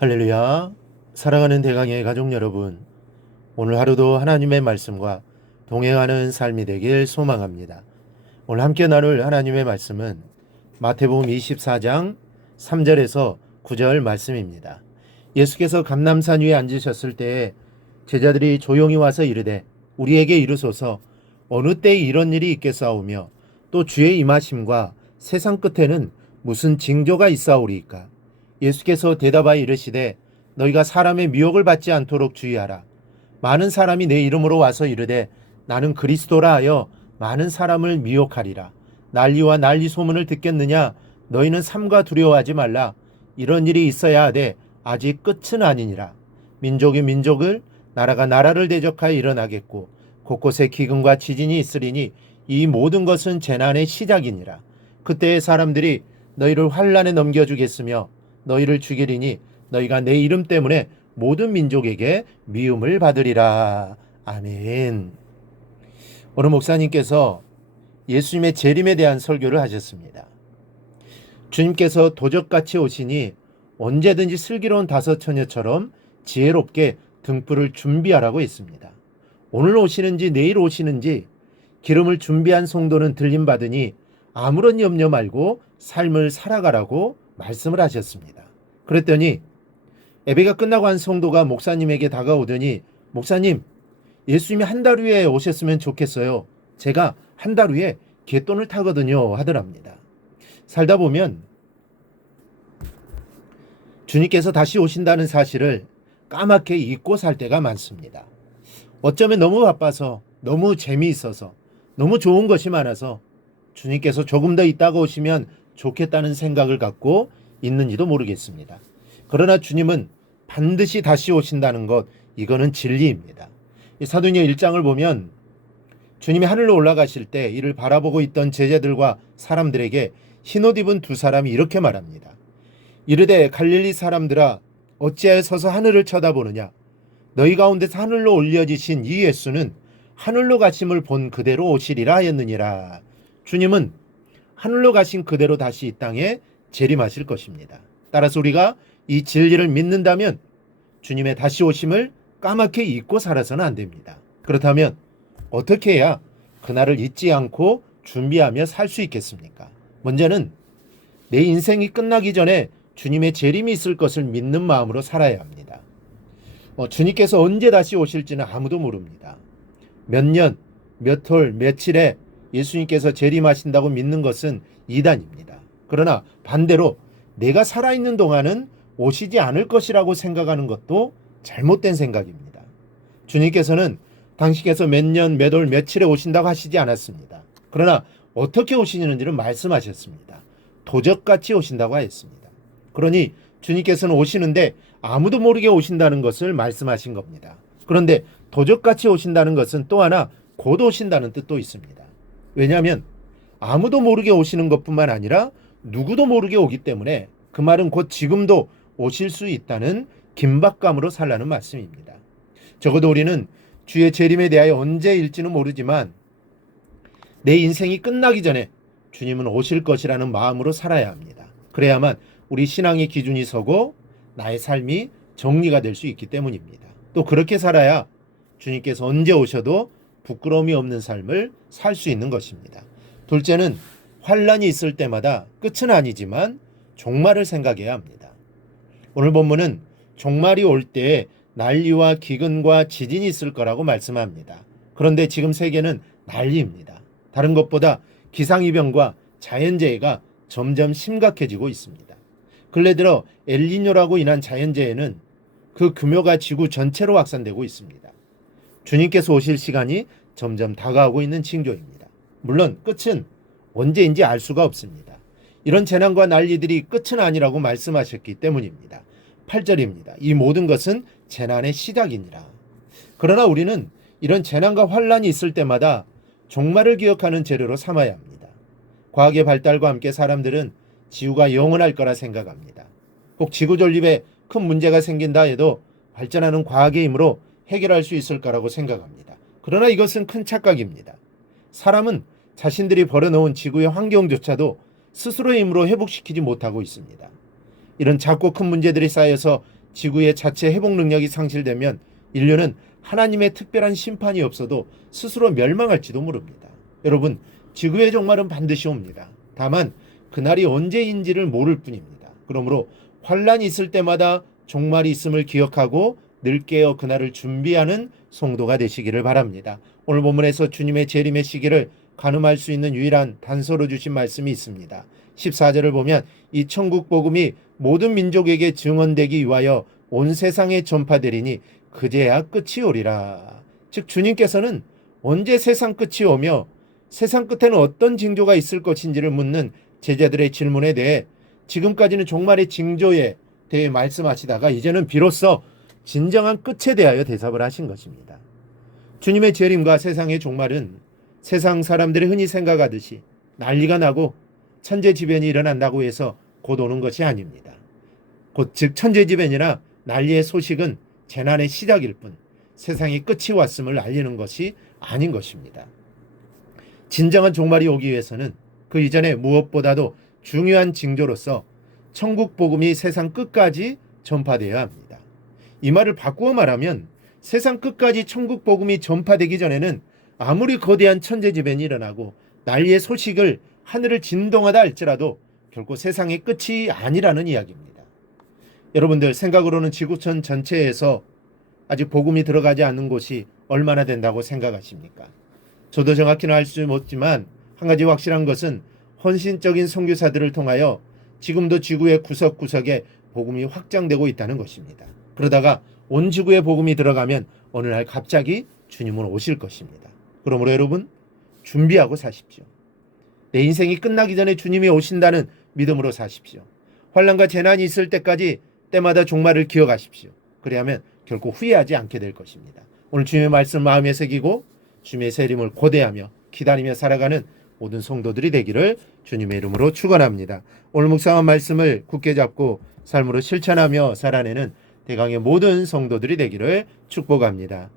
할렐루야. 사랑하는 대강의 가족 여러분, 오늘 하루도 하나님의 말씀과 동행하는 삶이 되길 소망합니다. 오늘 함께 나눌 하나님의 말씀은 마태복음 24장 3절에서 9절 말씀입니다. 예수께서 감람산 위에 앉으셨을 때에 제자들이 조용히 와서 이르되 우리에게 이르소서 어느 때에 이런 일이 있겠사오며 또 주의 임하심과 세상 끝에는 무슨 징조가 있사오리이까. 예수께서 대답하여 이르시되 너희가 사람의 미혹을 받지 않도록 주의하라. 많은 사람이 내 이름으로 와서 이르되 나는 그리스도라 하여 많은 사람을 미혹하리라. 난리와 난리 소문을 듣겠느냐. 너희는 삼가 두려워하지 말라. 이런 일이 있어야 하되 아직 끝은 아니니라. 민족이 민족을 나라가 나라를 대적하여 일어나겠고 곳곳에 기근과 지진이 있으리니 이 모든 것은 재난의 시작이니라. 그때의 사람들이 너희를 환난에 넘겨주겠으며 너희를 죽이리니 너희가 내 이름 때문에 모든 민족에게 미움을 받으리라. 아멘. 오늘 목사님께서 예수님의 재림에 대한 설교를 하셨습니다. 주님께서 도적같이 오시니 언제든지 슬기로운 다섯 처녀처럼 지혜롭게 등불을 준비하라고 했습니다. 오늘 오시는지 내일 오시는지 기름을 준비한 성도는 들림받으니 아무런 염려 말고 삶을 살아가라고 말씀을 하셨습니다. 그랬더니 예배가 끝나고 한 성도가 목사님에게 다가오더니 목사님, 예수님이 한 달 후에 오셨으면 좋겠어요. 제가 한 달 후에 갯돈을 타거든요 하더랍니다. 살다 보면 주님께서 다시 오신다는 사실을 까맣게 잊고 살 때가 많습니다. 어쩌면 너무 바빠서, 너무 재미있어서, 너무 좋은 것이 많아서 주님께서 조금 더 있다가 오시면 좋겠다는 생각을 갖고 있는지도 모르겠습니다. 그러나 주님은 반드시 다시 오신다는 것, 이거는 진리입니다. 사도행전 1장을 보면 주님이 하늘로 올라가실 때 이를 바라보고 있던 제자들과 사람들에게 흰옷 입은 두 사람이 이렇게 말합니다. 이르되 갈릴리 사람들아 어찌하여 서서 하늘을 쳐다보느냐. 너희 가운데서 하늘로 올려지신 이 예수는 하늘로 가심을 본 그대로 오시리라 하였느니라. 주님은 하늘로 가신 그대로 다시 이 땅에 재림하실 것입니다. 따라서 우리가 이 진리를 믿는다면 주님의 다시 오심을 까맣게 잊고 살아서는 안 됩니다. 그렇다면 어떻게 해야 그날을 잊지 않고 준비하며 살 수 있겠습니까? 먼저는 내 인생이 끝나기 전에 주님의 재림이 있을 것을 믿는 마음으로 살아야 합니다. 주님께서 언제 다시 오실지는 아무도 모릅니다. 몇 년, 몇 월, 며칠에 예수님께서 재림하신다고 믿는 것은 이단입니다. 그러나 반대로 내가 살아있는 동안은 오시지 않을 것이라고 생각하는 것도 잘못된 생각입니다. 주님께서는 당신께서 몇 년, 몇 월, 며칠에 오신다고 하시지 않았습니다. 그러나 어떻게 오시는지는 말씀하셨습니다. 도적같이 오신다고 하였습니다. 그러니 주님께서는 오시는데 아무도 모르게 오신다는 것을 말씀하신 겁니다. 그런데 도적같이 오신다는 것은 또 하나 곧 오신다는 뜻도 있습니다. 왜냐하면 아무도 모르게 오시는 것뿐만 아니라 누구도 모르게 오기 때문에 그 말은 곧 지금도 오실 수 있다는 긴박감으로 살라는 말씀입니다. 적어도 우리는 주의 재림에 대하여 언제일지는 모르지만 내 인생이 끝나기 전에 주님은 오실 것이라는 마음으로 살아야 합니다. 그래야만 우리 신앙의 기준이 서고 나의 삶이 정리가 될 수 있기 때문입니다. 또 그렇게 살아야 주님께서 언제 오셔도 부끄러움이 없는 삶을 살 수 있는 것입니다. 둘째는 환란이 있을 때마다 끝은 아니지만 종말을 생각해야 합니다. 오늘 본문은 종말이 올 때에 난리와 기근과 지진이 있을 거라고 말씀합니다. 그런데 지금 세계는 난리입니다. 다른 것보다 기상이변과 자연재해가 점점 심각해지고 있습니다. 근래 들어 엘니뇨라고 인한 자연재해는 그 규모가 지구 전체로 확산되고 있습니다. 주님께서 오실 시간이 점점 다가오고 있는 징조입니다. 물론 끝은 언제인지 알 수가 없습니다. 이런 재난과 난리들이 끝은 아니라고 말씀하셨기 때문입니다. 8절입니다. 이 모든 것은 재난의 시작이니라. 그러나 우리는 이런 재난과 환란이 있을 때마다 종말을 기억하는 재료로 삼아야 합니다. 과학의 발달과 함께 사람들은 지구가 영원할 거라 생각합니다. 혹 지구 존립에 큰 문제가 생긴다 해도 발전하는 과학의 힘으로 해결할 수 있을 거라고 생각합니다. 그러나 이것은 큰 착각입니다. 사람은 자신들이 벌여놓은 지구의 환경조차도 스스로의 힘으로 회복시키지 못하고 있습니다. 이런 작고 큰 문제들이 쌓여서 지구의 자체 회복 능력이 상실되면 인류는 하나님의 특별한 심판이 없어도 스스로 멸망할지도 모릅니다. 여러분, 지구의 종말은 반드시 옵니다. 다만 그날이 언제인지를 모를 뿐입니다. 그러므로 환란이 있을 때마다 종말이 있음을 기억하고 늘 깨어 그날을 준비하는 성도가 되시기를 바랍니다. 오늘 본문에서 주님의 재림의 시기를 가늠할 수 있는 유일한 단서로 주신 말씀이 있습니다. 14절을 보면 이 천국 복음이 모든 민족에게 증언되기 위하여 온 세상에 전파되리니 그제야 끝이 오리라. 즉 주님께서는 언제 세상 끝이 오며 세상 끝에는 어떤 징조가 있을 것인지를 묻는 제자들의 질문에 대해 지금까지는 종말의 징조에 대해 말씀하시다가 이제는 비로소 진정한 끝에 대하여 대답을 하신 것입니다. 주님의 재림과 세상의 종말은 세상 사람들이 흔히 생각하듯이 난리가 나고 천재지변이 일어난다고 해서 곧 오는 것이 아닙니다. 즉 천재지변이나 난리의 소식은 재난의 시작일 뿐 세상의 끝이 왔음을 알리는 것이 아닌 것입니다. 진정한 종말이 오기 위해서는 그 이전에 무엇보다도 중요한 징조로서 천국 복음이 세상 끝까지 전파되어야 합니다. 이 말을 바꾸어 말하면 세상 끝까지 천국 복음이 전파되기 전에는 아무리 거대한 천재지변이 일어나고 난리의 소식을 하늘을 진동하다 할지라도 결코 세상의 끝이 아니라는 이야기입니다. 여러분들 생각으로는 지구촌 전체에서 아직 복음이 들어가지 않는 곳이 얼마나 된다고 생각하십니까? 저도 정확히는 알 수 없지만 한 가지 확실한 것은 헌신적인 선교사들을 통하여 지금도 지구의 구석구석에 복음이 확장되고 있다는 것입니다. 그러다가 온 지구에 복음이 들어가면 어느 날 갑자기 주님은 오실 것입니다. 그러므로 여러분 준비하고 사십시오. 내 인생이 끝나기 전에 주님이 오신다는 믿음으로 사십시오. 환난과 재난이 있을 때까지 때마다 종말을 기억하십시오. 그래야만 결코 후회하지 않게 될 것입니다. 오늘 주님의 말씀 마음에 새기고 주님의 세림을 고대하며 기다리며 살아가는 모든 성도들이 되기를 주님의 이름으로 축원합니다. 오늘 묵상한 말씀을 굳게 잡고 삶으로 실천하며 살아내는 대강의 모든 성도들이 되기를 축복합니다.